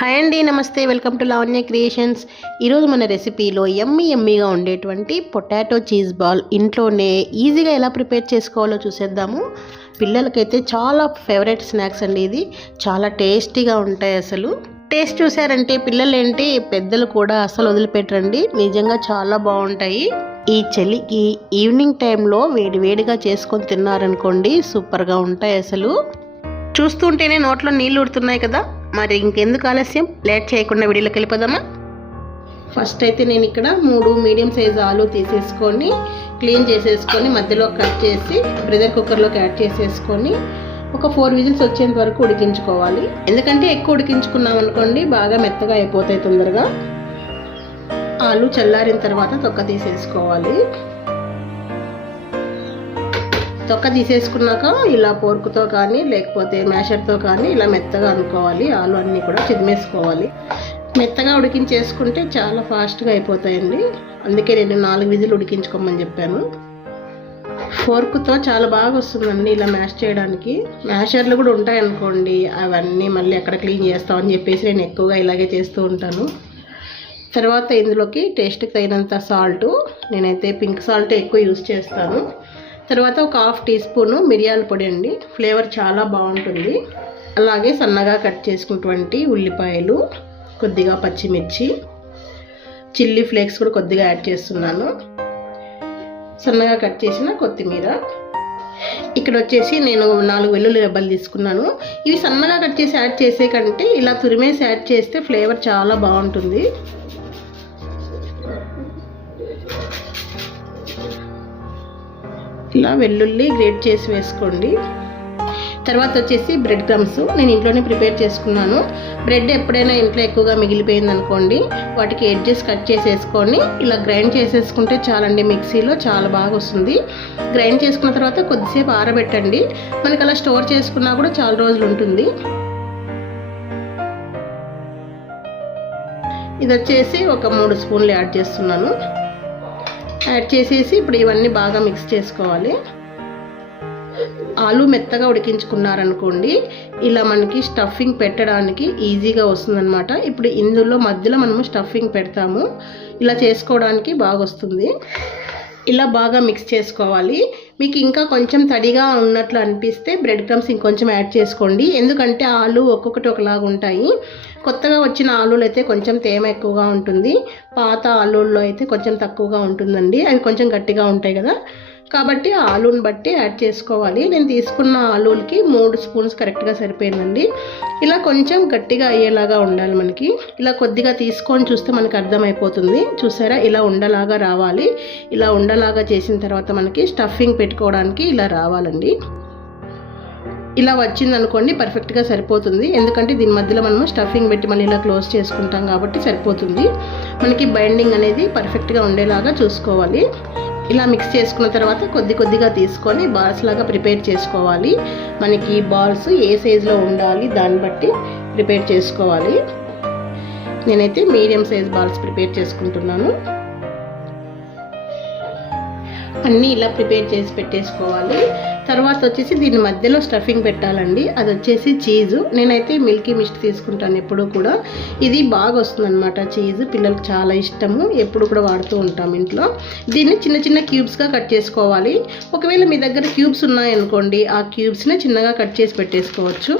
Hi అండి నమస్తే. Welcome to Lavanya creations. ఈరోజు మన రెసిపీలో ఎమ్మి ఎమ్మిగా ఉండేటువంటి పొటాటో చీజ్ బాల్ ఇంట్లోనే ఈజీగా ఎలా ప్రిపేర్ చేసుకోవాలో చూసేద్దాము. పిల్లలకైతే చాలా ఫేవరెట్ స్నాక్స్ అండి ఇది. చాలా టేస్టీగా ఉంటాయి అసలు. టేస్ట్ చూసారంటే పిల్లలేంటి పెద్దలు కూడా అసలు వదిలిపెట్టరండి. నిజంగా చాలా బాగుంటాయి. ఈ చలికి ఈవినింగ్ టైంలో వేడివేడిగా చేసుకొని తిన్నారనుకోండి సూపర్గా ఉంటాయి అసలు. చూస్తుంటేనే నోట్లో నీళ్ళు ఉడుతున్నాయి కదా. మరి ఇంకెందుకు ఆలస్యం? లేట్ చేయకుండా వీడియోలోకి వెళ్ళిపోదామా? ఫస్ట్ అయితే నేను ఇక్కడ మూడు మీడియం సైజ్ ఆలు తీసేసుకొని క్లీన్ చేసేసుకొని మధ్యలో కట్ చేసి ప్రెషర్ కుక్కర్లోకి యాడ్ చేసేసుకొని ఒక ఫోర్ విజిల్స్ వచ్చేంత వరకు ఉడికించుకోవాలి. ఎందుకంటే ఎక్కువ ఉడికించుకున్నాం అనుకోండి బాగా మెత్తగా అయిపోతాయి తొందరగా. ఆలు చల్లారిన తర్వాత తొక్క తీసేసుకోవాలి. తొక్క తీసేసుకున్నాక ఇలా పోర్కుతో కానీ లేకపోతే మ్యాషర్తో కానీ ఇలా మెత్తగా అనుకోవాలి. ఆలు అన్నీ కూడా చిదిమేసుకోవాలి. మెత్తగా ఉడికించేసుకుంటే చాలా ఫాస్ట్గా అయిపోతాయండి. అందుకే నేను నాలుగు విజులు ఉడికించుకోమని చెప్పాను. ఫోర్క్తో చాలా బాగా వస్తుందండి ఇలా మ్యాష్ చేయడానికి. మ్యాషర్లు కూడా ఉంటాయనుకోండి అవన్నీ మళ్ళీ అక్కడ క్లీన్ చేస్తామని చెప్పేసి నేను ఎక్కువగా ఇలాగే చేస్తూ ఉంటాను. తర్వాత ఇందులోకి టేస్ట్కి తగినంత సాల్ట్ నేనైతే పింక్ సాల్ట్ ఎక్కువ యూస్ చేస్తాను. తర్వాత ఒక హాఫ్ టీ స్పూను మిరియాల పొడి అండి. ఫ్లేవర్ చాలా బాగుంటుంది. అలాగే సన్నగా కట్ చేసుకున్నటువంటి ఉల్లిపాయలు కొద్దిగా పచ్చిమిర్చి చిల్లీ ఫ్లేక్స్ కూడా కొద్దిగా యాడ్ చేస్తున్నాను. సన్నగా కట్ చేసిన కొత్తిమీర. ఇక్కడ వచ్చేసి నేను నాలుగు వెల్లుల్లి రెబ్బలు తీసుకున్నాను. ఇవి సన్నగా కట్ చేసి యాడ్ చేసే కంటే ఇలా తురిమేసి యాడ్ చేస్తే ఫ్లేవర్ చాలా బాగుంటుంది. ఇలా వెల్లుల్లి గ్రేట్ చేసి వేసుకోండి. తర్వాత వచ్చేసి బ్రెడ్ క్రమ్స్. నేను ఇంట్లోనే ప్రిపేర్ చేసుకున్నాను. బ్రెడ్ ఎప్పుడైనా ఇంట్లో ఎక్కువగా మిగిలిపోయింది అనుకోండి వాటికి ఎడ్జెస్ కట్ చేసేసుకొని ఇలా గ్రైండ్ చేసేసుకుంటే చాలండి మిక్సీలో చాలా బాగా వస్తుంది. గ్రైండ్ చేసుకున్న తర్వాత కొద్దిసేపు ఆరబెట్టండి. మనకి అలా స్టోర్ చేసుకున్నా కూడా చాలా రోజులు ఉంటుంది. ఇది వచ్చేసి ఒక మూడు స్పూన్లు యాడ్ చేస్తున్నాను. యాడ్ చేసేసి ఇప్పుడు ఇవన్నీ బాగా మిక్స్ చేసుకోవాలి. ఆలు మెత్తగా ఉడికించుకున్నారనుకోండి ఇలా మనకి స్టఫింగ్ పెట్టడానికి ఈజీగా వస్తుందన్నమాట. ఇప్పుడు ఇందులో మధ్యలో మనము స్టఫింగ్ పెడతాము. ఇలా చేసుకోవడానికి బాగా వస్తుంది ఇలా బాగా మిక్స్ చేసుకోవాలి. మీకు ఇంకా కొంచెం తడిగా ఉన్నట్లు అనిపిస్తే బ్రెడ్ క్రమ్స్ ఇంకొంచెం యాడ్ చేసుకోండి. ఎందుకంటే ఆలు ఒక్కొక్కటి ఒకలాగా ఉంటాయి. కొత్తగా వచ్చిన ఆలూలు అయితే కొంచెం తేమ ఎక్కువగా ఉంటుంది. పాత ఆలుల్లో అయితే కొంచెం తక్కువగా ఉంటుందండి. అవి కొంచెం గట్టిగా ఉంటాయి కదా. కాబట్టి ఆలూని బట్టి యాడ్ చేసుకోవాలి. నేను తీసుకున్న ఆలూలకి మూడు స్పూన్స్ కరెక్ట్గా సరిపోయిందండి. ఇలా కొంచెం గట్టిగా అయ్యేలాగా ఉండాలి మనకి. ఇలా కొద్దిగా తీసుకొని చూస్తే మనకి అర్థమైపోతుంది. చూసారా? ఇలా ఉండలాగా రావాలి. ఇలా ఉండలాగా చేసిన తర్వాత మనకి స్టఫింగ్ పెట్టుకోవడానికి ఇలా రావాలండి. ఇలా వచ్చింది అనుకోండి పర్ఫెక్ట్గా సరిపోతుంది. ఎందుకంటే దీని మధ్యలో మనము స్టఫింగ్ పెట్టి మళ్ళీ ఇలా క్లోజ్ చేసుకుంటాం కాబట్టి సరిపోతుంది. మనకి బైండింగ్ అనేది పర్ఫెక్ట్గా ఉండేలాగా చూసుకోవాలి. ఇలా మిక్స్ చేసుకున్న తర్వాత కొద్ది కొద్దిగా తీసుకొని బాల్స్ లాగా ప్రిపేర్ చేసుకోవాలి. మనకి బాల్స్ ఏ సైజులో ఉండాలి దాన్ని బట్టి ప్రిపేర్ చేసుకోవాలి. నేనైతే మీడియం సైజ్ బాల్స్ ప్రిపేర్ చేసుకుంటున్నాను. అన్నీ ఇలా ప్రిపేర్ చేసి పెట్టేసుకోవాలి. తర్వాత వచ్చేసి దీని మధ్యలో స్టఫింగ్ పెట్టాలండి. అది వచ్చేసి చీజు. నేనైతే మిల్కీ మిస్ట్ తీసుకుంటాను ఎప్పుడు కూడా. ఇది బాగా వస్తుందన్నమాట చీజు. పిల్లలకు చాలా ఇష్టము. ఎప్పుడు కూడా వాడుతూ ఉంటాం ఇంట్లో. దీన్ని చిన్న చిన్న క్యూబ్స్గా కట్ చేసుకోవాలి. ఒకవేళ మీ దగ్గర క్యూబ్స్ ఉన్నాయనుకోండి ఆ క్యూబ్స్ని చిన్నగా కట్ చేసి పెట్టేసుకోవచ్చు.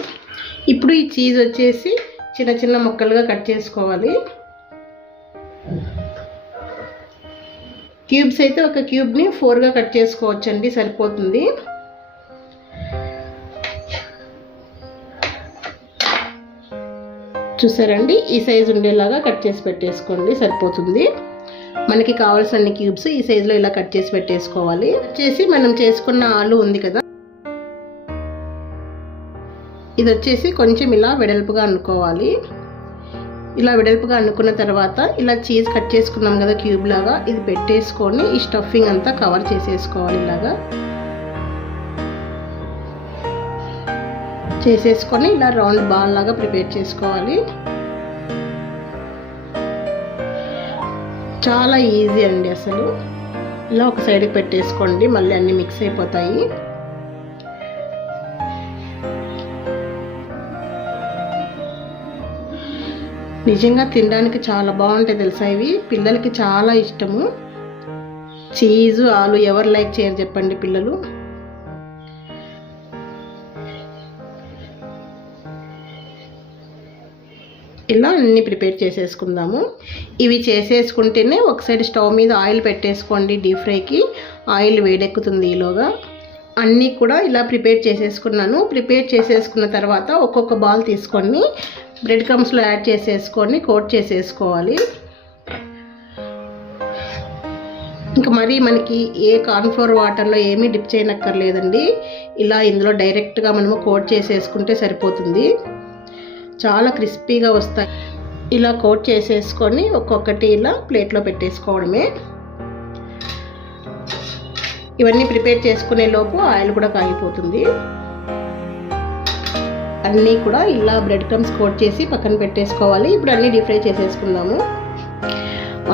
ఇప్పుడు ఈ చీజ్ వచ్చేసి చిన్న చిన్న ముక్కలుగా కట్ చేసుకోవాలి. క్యూబ్స్ అయితే ఒక క్యూబ్ని ఫోర్గా కట్ చేసుకోవచ్చండి సరిపోతుంది. చూసారండి? ఈ సైజు ఉండేలాగా కట్ చేసి పెట్టేసుకోండి సరిపోతుంది. మనకి కావాల్సిన క్యూబ్స్ ఈ సైజులో ఇలా కట్ చేసి పెట్టేసుకోవాలి. వచ్చేసి మనం చేసుకున్న ఆలు ఉంది కదా. ఇది వచ్చేసి కొంచెం ఇలా వెడల్పుగా అనుకోవాలి. ఇలా వెడల్పుగా అనుకున్న తర్వాత ఇలా చీజ్ కట్ చేసుకున్నాం కదా క్యూబ్ లాగా ఇది పెట్టేసుకొని ఈ స్టఫింగ్ అంతా కవర్ చేసేసుకోవాలి ఇలాగా. చేసేసుకొని ఇలా రౌండ్ బాల్ లాగా ప్రిపేర్ చేసుకోవాలి. చాలా ఈజీ అండి అసలు. ఇలా ఒక సైడ్కి పెట్టేసుకోండి మళ్ళీ అన్నీ మిక్స్ అయిపోతాయి. నిజంగా తినడానికి చాలా బాగుంటాయి తెలుసా ఇవి? పిల్లలకి చాలా ఇష్టము. చీజు ఆలు ఎవరు లైక్ చేయరు చెప్పండి పిల్లలు. ఇలా అన్నీ ప్రిపేర్ చేసేసుకుందాము. ఇవి చేసేసుకుంటేనే ఒక సైడ్ స్టవ్ మీద ఆయిల్ పెట్టేసుకోండి డీప్ ఫ్రైకి. ఆయిల్ వేడెక్కుతుంది ఈలోగా. అన్నీ కూడా ఇలా ప్రిపేర్ చేసేసుకున్నాను. ప్రిపేర్ చేసేసుకున్న తర్వాత ఒక్కొక్క బాల్ తీసుకొని బ్రెడ్ క్రమ్స్లో యాడ్ చేసేసుకొని కోట్ చేసేసుకోవాలి. ఇంకా మరి మనకి ఏ కార్న్ఫ్లోర్ వాటర్లో ఏమీ డిప్ చేయనక్కర్లేదండి. ఇలా ఇందులో డైరెక్ట్గా మనము కోట్ చేసేసుకుంటే సరిపోతుంది. చాలా క్రిస్పీగా వస్తాయి. ఇలా కోట్ చేసేసుకొని ఒక్కొక్కటి ఇలా ప్లేట్లో పెట్టేసుకోవడమే. ఇవన్నీ ప్రిపేర్ చేసుకునే లోపు ఆయిల్ కూడా కాగిపోతుంది. అన్నీ కూడా ఇలా బ్రెడ్ క్రమ్స్ కోట్ చేసి పక్కన పెట్టేసుకోవాలి. ఇప్పుడు అన్నీ డీప్ ఫ్రై చేసేసుకుందాము.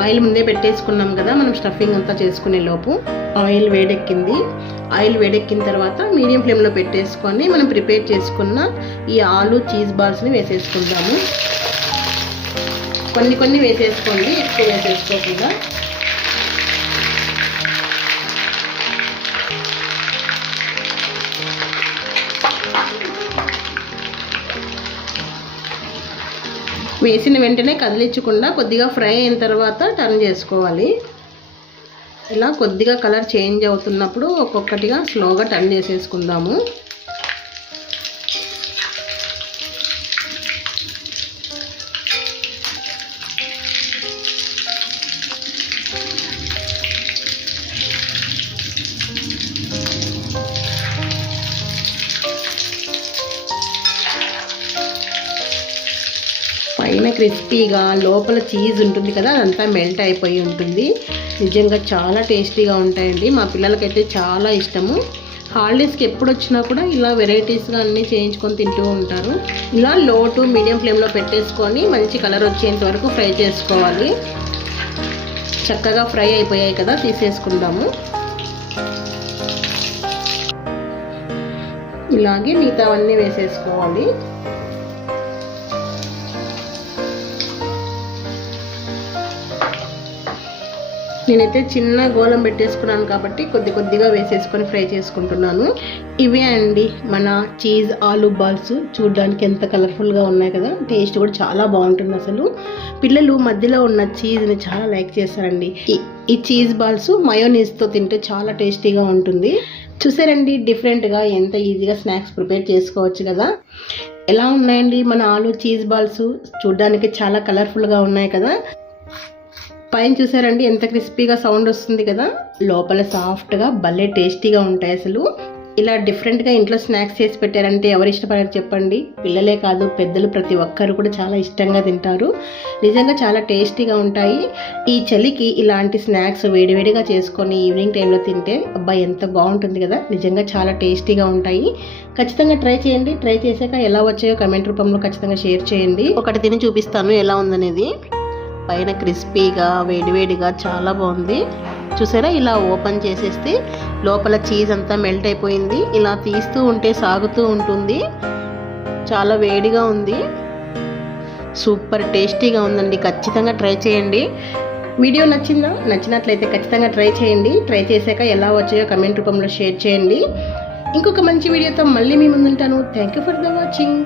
ఆయిల్ ముందే పెట్టేసుకున్నాం కదా మనం స్టఫింగ్ అంతా చేసుకునే లోపు. ఆయిల్ వేడెక్కింది. ఆయిల్ వేడెక్కిన తర్వాత మీడియం ఫ్లేమ్లో పెట్టేసుకొని మనం ప్రిపేర్ చేసుకున్న ఈ ఆలు చీజ్ బాల్స్ని వేసేసుకుందాము. కొన్ని కొన్ని వేసేసుకోండి ఎక్కువ వేసేసుకోకుండా. వేసిన వెంటనే కదిలించకుండా కొద్దిగా ఫ్రై అయిన తర్వాత టర్న్ చేసుకోవాలి. ఇలా కొద్దిగా కలర్ చేంజ్ అవుతున్నప్పుడు ఒక్కొక్కటిగా స్లోగా టర్న్ చేసేసుకుందాము. పైన క్రిస్పీగా లోపల చీజ్ ఉంటుంది కదా అదంతా మెల్ట్ అయిపోయి ఉంటుంది. నిజంగా చాలా టేస్టీగా ఉంటాయండి. మా పిల్లలకైతే చాలా ఇష్టము. హాలిడేస్కి ఎప్పుడు వచ్చినా కూడా ఇలా వెరైటీస్గా అన్నీ చేయించుకొని తింటూ ఉంటారు. ఇలా లో టు మీడియం ఫ్లేమ్లో పెట్టేసుకొని మంచి కలర్ వచ్చేంత వరకు ఫ్రై చేసుకోవాలి. చక్కగా ఫ్రై అయిపోయాయి కదా తీసేసుకుందాము. ఇలాగే మిగతావన్నీ వేసేసుకోవాలి. నేనైతే చిన్న గోళం పెట్టేసుకున్నాను కాబట్టి కొద్ది కొద్దిగా వేసేసుకొని ఫ్రై చేసుకుంటున్నాను. ఇవే అండి మన చీజ్ ఆలు బాల్స్. చూడడానికి ఎంత కలర్ఫుల్గా ఉన్నాయి కదా టేస్ట్ కూడా చాలా బాగుంటుంది అసలు. పిల్లలు మధ్యలో ఉన్న చీజ్ని చాలా లైక్ చేస్తారండి. ఈ చీజ్ బాల్స్ మయోనీస్తో తింటే చాలా టేస్టీగా ఉంటుంది. చూసారండి డిఫరెంట్గా ఎంత ఈజీగా స్నాక్స్ ప్రిపేర్ చేసుకోవచ్చు కదా. ఎలా ఉన్నాయండి మన ఆలు చీజ్ బాల్స్? చూడడానికి చాలా కలర్ఫుల్గా ఉన్నాయి కదా. పైన చూసారండి ఎంత క్రిస్పీగా సౌండ్ వస్తుంది కదా? లోపల సాఫ్ట్గా భలే టేస్టీగా ఉంటాయి అసలు. ఇలా డిఫరెంట్గా ఇంట్లో స్నాక్స్ చేసి పెట్టారంటే ఎవరు ఇష్టపడారు చెప్పండి. పిల్లలే కాదు పెద్దలు ప్రతి ఒక్కరు కూడా చాలా ఇష్టంగా తింటారు. నిజంగా చాలా టేస్టీగా ఉంటాయి. ఈ చలికి ఇలాంటి స్నాక్స్ వేడివేడిగా చేసుకొని ఈవినింగ్ టైంలో తింటే అబ్బాయి ఎంత బాగుంటుంది కదా. నిజంగా చాలా టేస్టీగా ఉంటాయి. ఖచ్చితంగా ట్రై చేయండి. ట్రై చేశాక ఎలా వచ్చాయో కమెంట్ రూపంలో ఖచ్చితంగా షేర్ చేయండి. ఒకటి తిని చూపిస్తాను ఎలా ఉందనేది. పైన క్రిస్పీగా వేడివేడిగా చాలా బాగుంది. చూసారా? ఇలా ఓపెన్ చేసేస్తే లోపల చీజ్ అంతా మెల్ట్ అయిపోయింది. ఇలా తీస్తూ ఉంటే సాగుతూ ఉంటుంది. చాలా వేడిగా ఉంది. సూపర్ టేస్టీగా ఉందండి. ఖచ్చితంగా ట్రై చేయండి. వీడియో నచ్చిందా? నచ్చినట్లయితే ఖచ్చితంగా ట్రై చేయండి. ట్రై చేశాక ఎలా వచ్చాయో కమెంట్ రూపంలో షేర్ చేయండి. ఇంకొక మంచి వీడియోతో మళ్ళీ మీ ముందుంటాను. Thank you for the watching